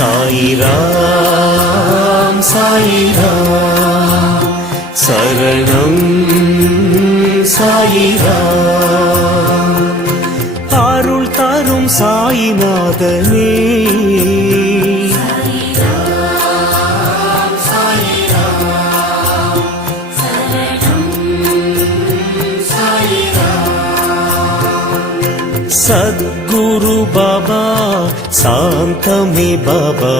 சாயிராம் சாயிராம் சரணம் சாயிராம் அருள் தரும் சாயிநாதனே सद्गुरु बाबा शांतमे बाबा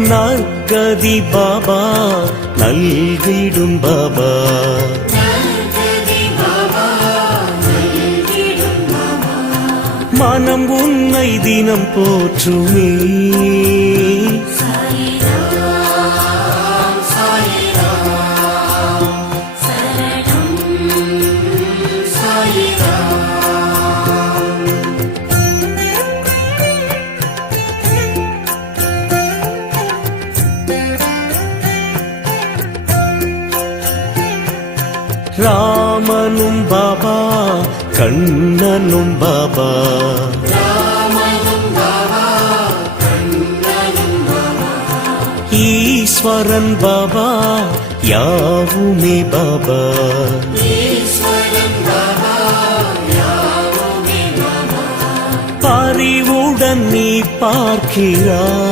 नर्गदि बाबा नल्गिडुम बाबा मनम उन्नै दिनम पोற்றுமே ராமனும் பாபா கண்ணனும் பாபா ஈஸ்வரன் பாபா யாவுமே பாபா பரிவுடன் நீ பார்க்கிறாய்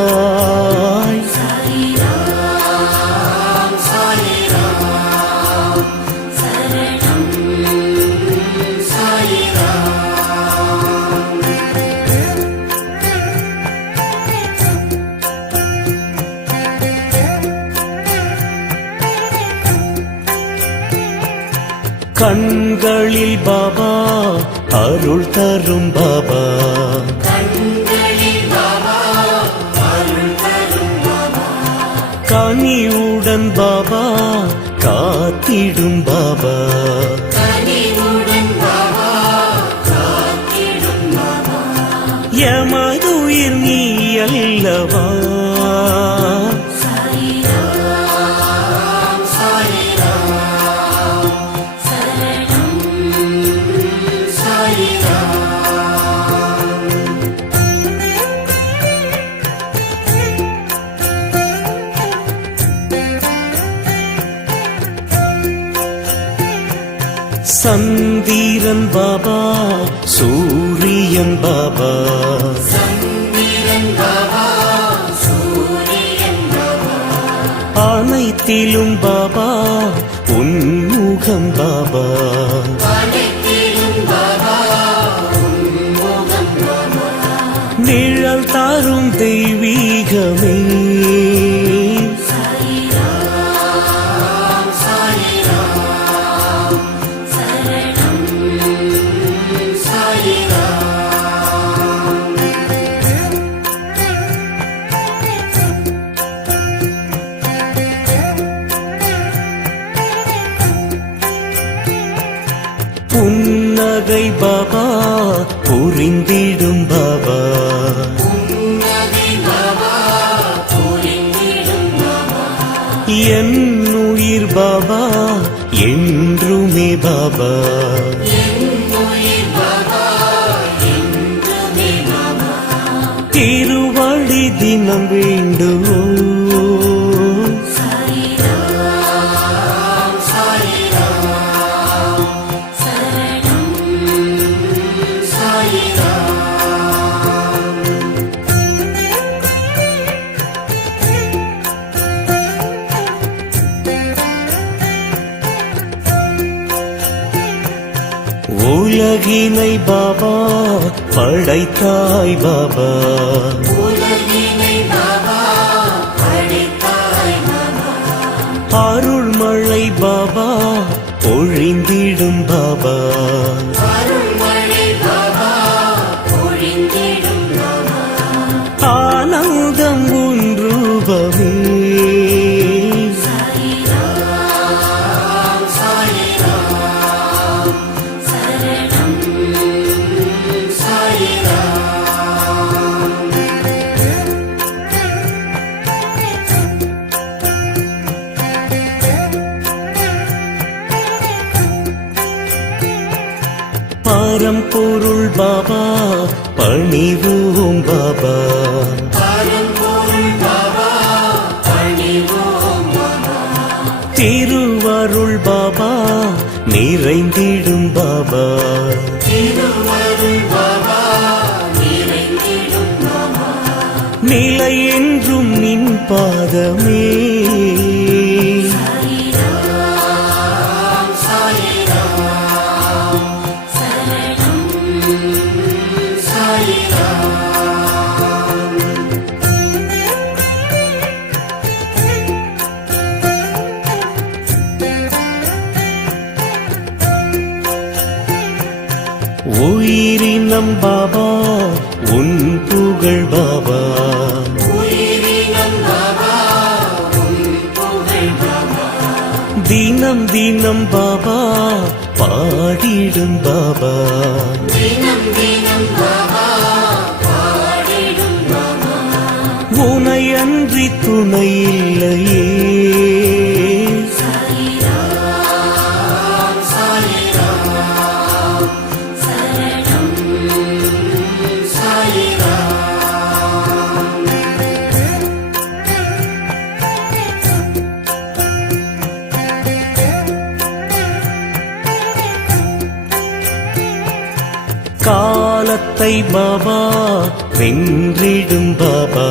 கண்களில் பாபா அருள் தரும் பாபா கனிவுடன் பாபா காத்திடும் பாபா எமதுயிர் நீ அல்லவா சந்திரன் பாபா சூரியன் பாபா அனைத்திலும் பாபா உன்முகம் பாபா நிழல் தரும் தெய்வீகமே புன்னகை பாபா புரிந்திடும் பாபா என் உயிர் பாபா என்றுமே பாபா திருவடி தினம் வேண்டுவோம் உலகினை பாபா படைத்தாய் பாபா அருள்மழை பாபா பொழிந்திடும் பாபா ஆனந்தம் ஒன்றுபவே பரம்பொருள் நிலை என்றும் நின் பாதமே. உயிரினம் பாபா உன் புகழ் பாபா, தினம் தினம் பாபா பாடிடும் பாபா, உனை அன்றி துணை இல்லையே. காலத்தை பாபா வென்றிடும் பாபா,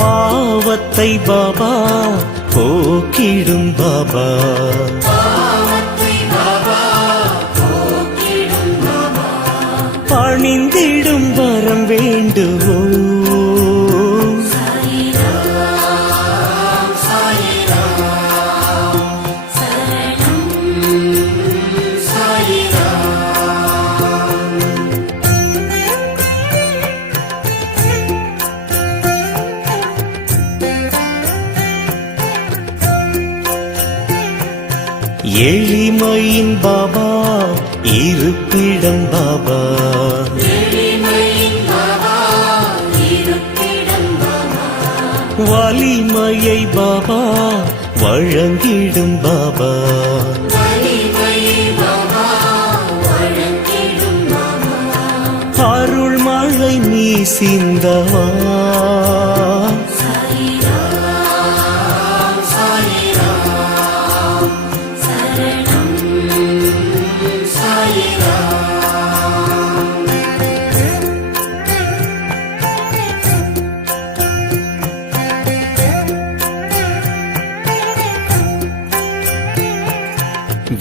பாவத்தை பாபா போக்கிடும் பாபா, பணிந்திடும் வரம் வேண்டுவோம். எளிமையின் பாபா இருப்பிடம் பாபா, வலிமையை பாபா வழங்கிடும் பாபா, அருள் மழை நீ சிந்தவா,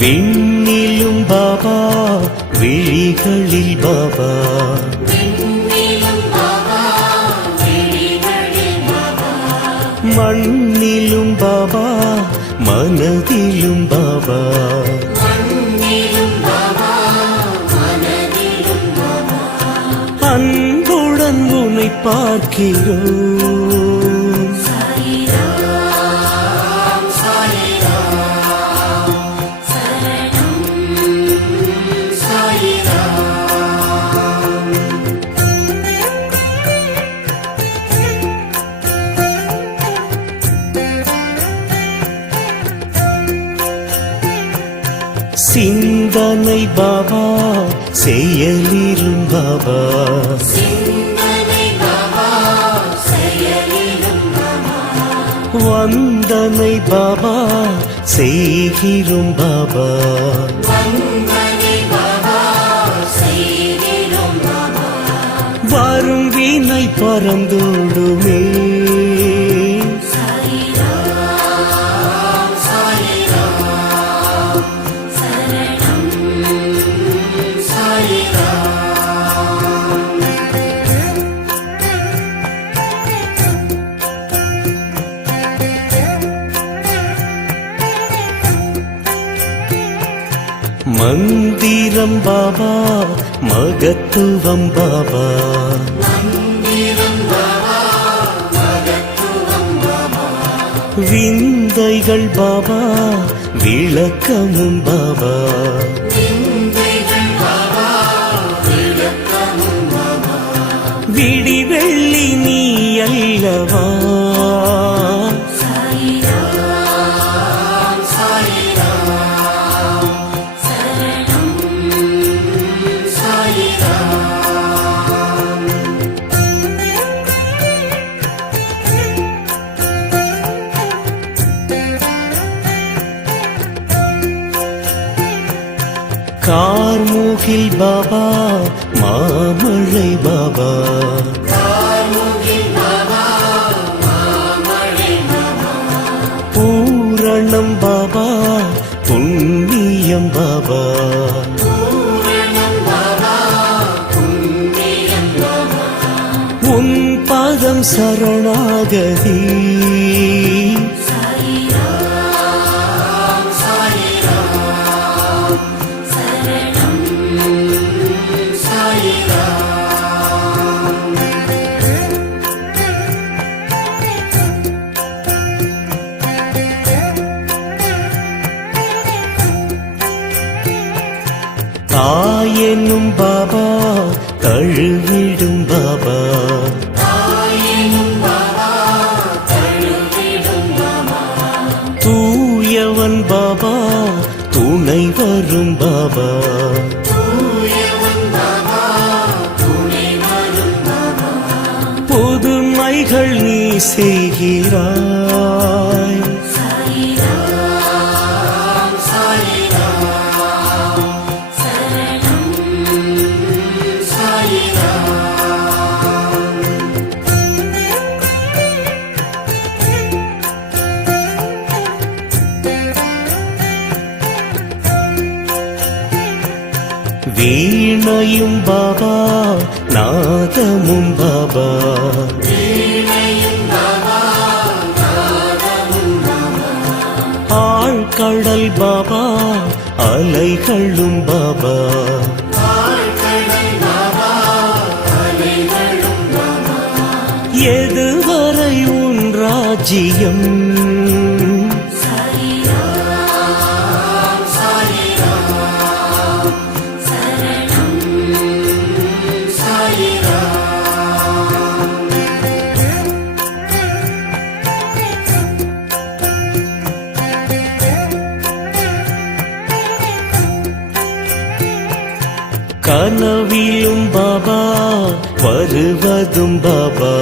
விண்ணிலும் பாபா விழிகளில் பாபா, மண்ணிலும் பாபா மனதிலும் பாபா, அன்புடன் உன்னை பார்க்கிறோம். சிந்தனை பாபா செயலிலும் பாபா, வந்தனை பாபா செய்கிறோம் பாபா, வரும் வினை பறந்தோடுமே. மந்திரம் பாபா மகத்துவம் பாபா, விந்தைகள் பாபா விளக்கமும் பாபா, விடி வெள்ளி நீ அல்லவா, கார்முகில் பாபா மாமழை பாபா பூரணம் பாபா புண்ணியம் பாபா உன் பாதம் சரணாகதி தாயெனும் பாபா தழுவிடும் பாபா தூயவன் பாபா துணை வரும் பாபா புதுமைகள் நீ செய்கிறாய் வீணையும் பாபா நாதமும் பாபா ஆழ்கடல் பாபா அலைகளும் பாபா எதுவரை உன் ராஜ்யம் கனவிலும் பாபா வருவதும் பாபா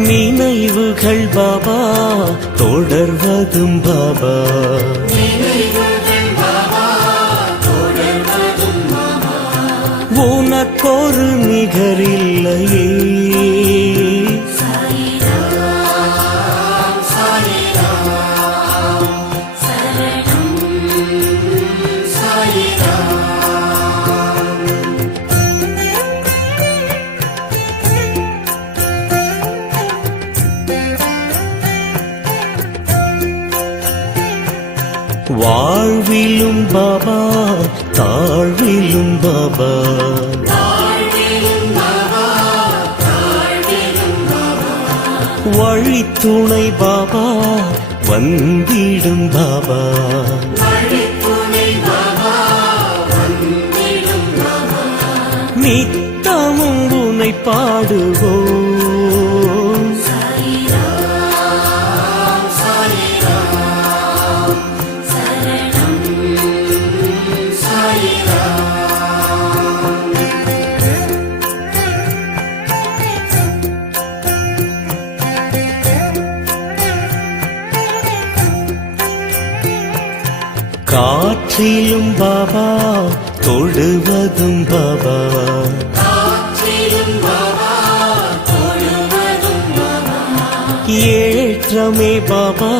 நினைவுகள் பாபா தொடர்வதும் பாபா உனக்கொரு நிகரில்லையே வாழ்விலும் பாபா தாழ்விலும் பாபா வழித்துணை பாபா வந்திடும் பாபா நித்தமும் உனை பாடுவோம் காற்றிலும் பாபா தொடுவதும் பாபா ஏற்றமே பாபா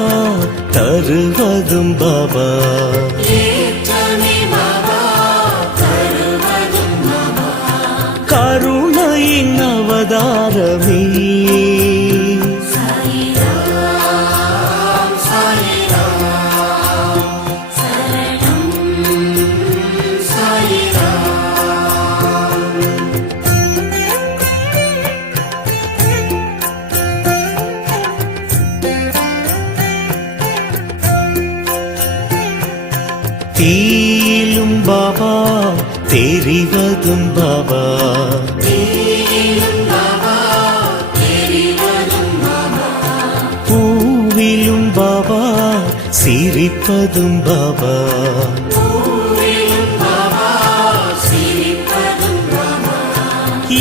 தருவதும் பாபா கருணையின் அவதாரமே தீயிலும் பாபா தெரிவதும் பாபா பூவிலும் பாபா சிரிப்பதும் பாபா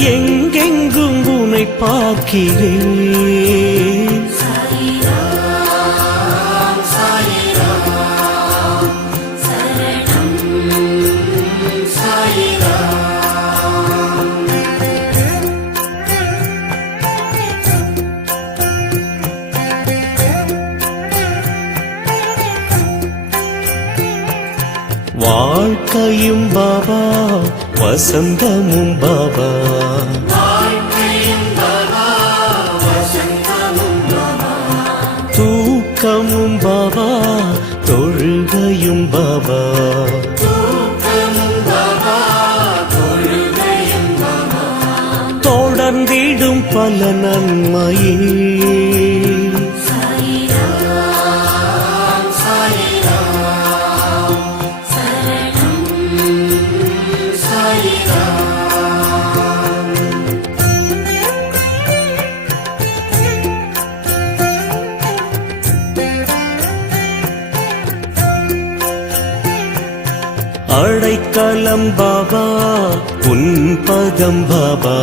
எங்கெங்கும் உன்னை பார்க்கிறேன் வாழ்க்கையும் பாபா வசந்தமும் பாபா தூக்கமும் பாபா தொழுகையும் பாபா தொடர்ந்திடும் பல நன்மையே அடைக்கலம் பாபா உன் பதம் பாபா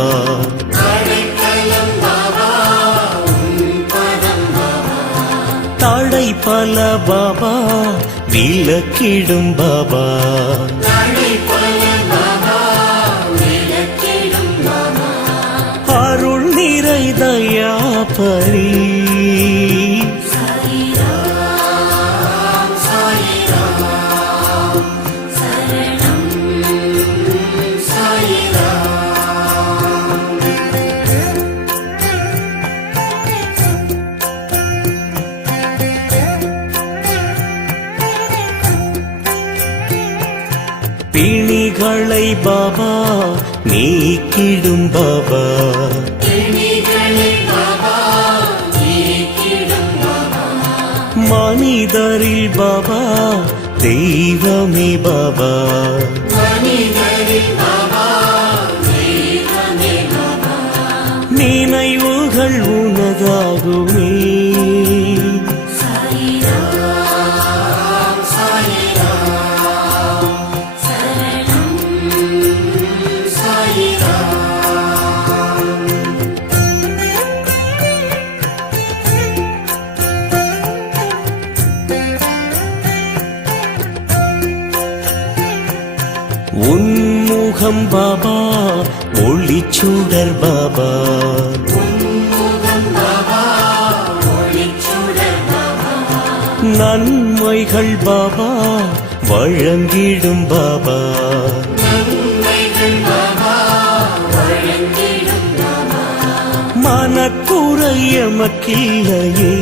தடை பல பாபா விலக்கிடும் பாபா அருள் நிறை தயாபரி பிணிகளை பாபா நீக்கிடும் பாபா மனிதரில் பாபா தெய்வமே பாபா நினைவுகள் உனதாகுமே உன்முகம் பாபா ஒளிச்சுடர் பாபா நன்மைகள் பாபா வழங்கிடும் பாபா மனக்குறை எமக்கில்லையே